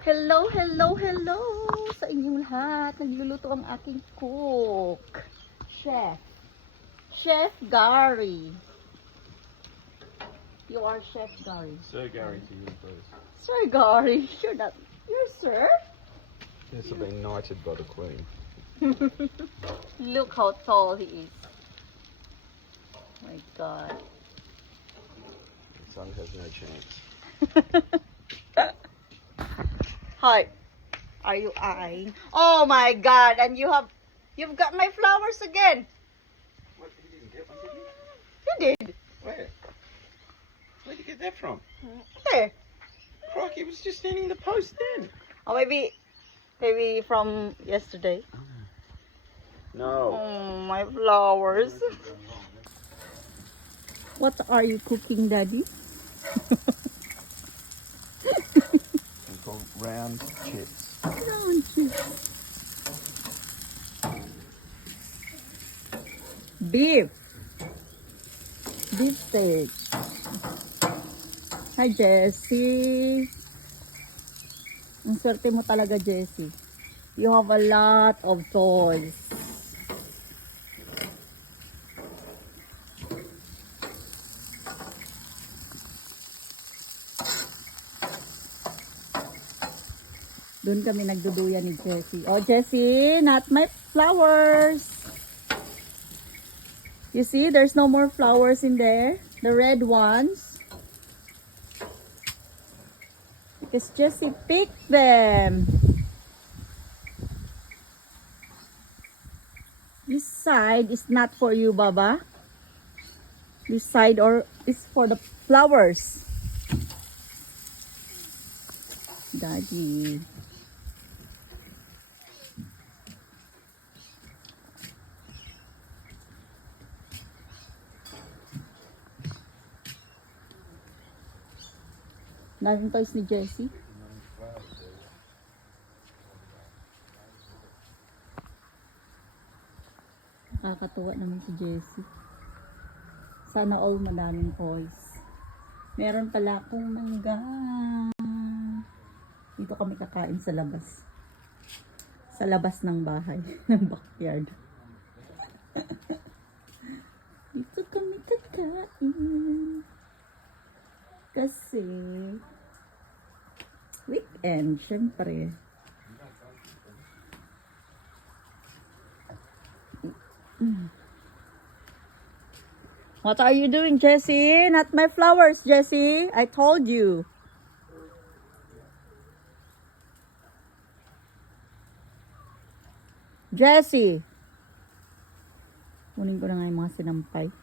Hello, hello, hello sa inyong lahat. Nagluluto ang aking cook. Chef Gary. You are Chef Gary. Sir Gary to you, please. Sir Gary, you're sir? Yes, I've been knighted by the Queen. Look how tall he is. My God. The son has no chance. Hi. Are you eyeing? Oh my God! And you've got my flowers again. What, you didn't get one, did you? You did. Where? Where'd you get that from? There. Crikey, it was just standing in the post then. Oh, maybe from yesterday. No. Oh, my flowers. What are you cooking, Daddy? They're called round chips. Round chips. Beef steak. Hi, Jessie. Ang swerte mo talaga, Jessie. You have a lot of toys. Doon kami nagduduyan ni Jessie. Oh, Jessie, not my flowers. You see, there's no more flowers in there. The red ones. Because Jessie picked them. This side is not for you, Baba. This side is for the flowers. Daddy. Daming toys ni Jessie. Nakakatuwa naman si Jessie. Sana all madaming toys. Meron pala akong mangga. Dito kami kakain sa labas. Sa labas ng bahay. Ng backyard. Dito kami kakain. Kasi weekend, syempre. What are you doing, Jessie? Not my flowers, Jessie. I told you. Jessie. Kunin ko na nga yung mga sinampay.